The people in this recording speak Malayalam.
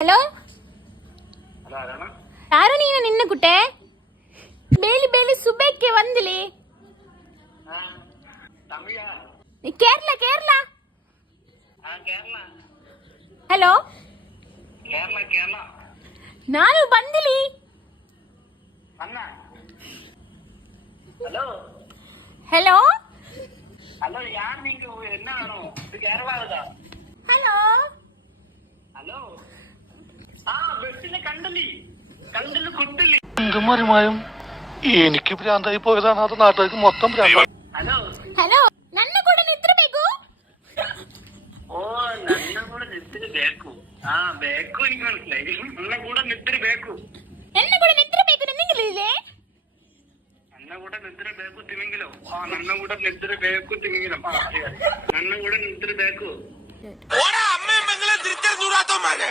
ಹಲೋ, ಯಾರು ನೀನು? ನಿನ್ನ ಕುಟೆ ಬೇಲಿ ಬೇಲಿ ಸುಬೇಕ್ಕೆ ವಂದಿಲಿ. ಕೇರಳ ಕೇರಳ. ಹಲೋ, ನಾನು ಬಂದಿಲಿ. ഹലോ ഹലോ ഹലോ ഞാൻ നിങ്ങൾ എന്നാണോ ഇത് കേരളാവതാ? ഹലോ ഹലോ ആ ബസ്സിനെ കണ്ടില്ലേ കുട്ടില്ലേ? എന്തുമറിമായും എനിക്ക് ഭ്രാന്തായി പോയതാണ്. അത് നാട്ടുകാർക്ക് മൊത്തം ഭ്രാന്തായി. ഹലോ ಹಲೋ, ನನ್ನ ಕೂಡ ನಿದ್ರೆ ಬೇಕು. ഓ ನನ್ನ ಕೂಡ ನಿದ್ರೆ ಬೇಕು. ಹಾ ಬೇಕು, എനിക്ക് മനസ്സിലായി. ನನ್ನ ಕೂಡ ನಿದ್ರೆ ಬೇಕು. ನನ್ನ ಕೂಡ ನಿದ್ರೆ ಬೇಕು ನಿನಗಿല്ലേ? ನನ್ನ ಕೂಡ ನಿದ್ರೆ ಬೇಕು ತಿಮಿಂಗಿಲಂ. ಹಾ ನನ್ನ ಕೂಡ ನಿದ್ರೆ ಬೇಕು ತಿಮಿಂಗಿಲಂ. ಹಾ ನನ್ನ ಕೂಡ ನಿದ್ರೆ ಬೇಕು. ഓടാ അമ്മയും പെങ്ങളെ തിരിച്ചറിഞ്ഞൂടാത്തവന്മാരെ.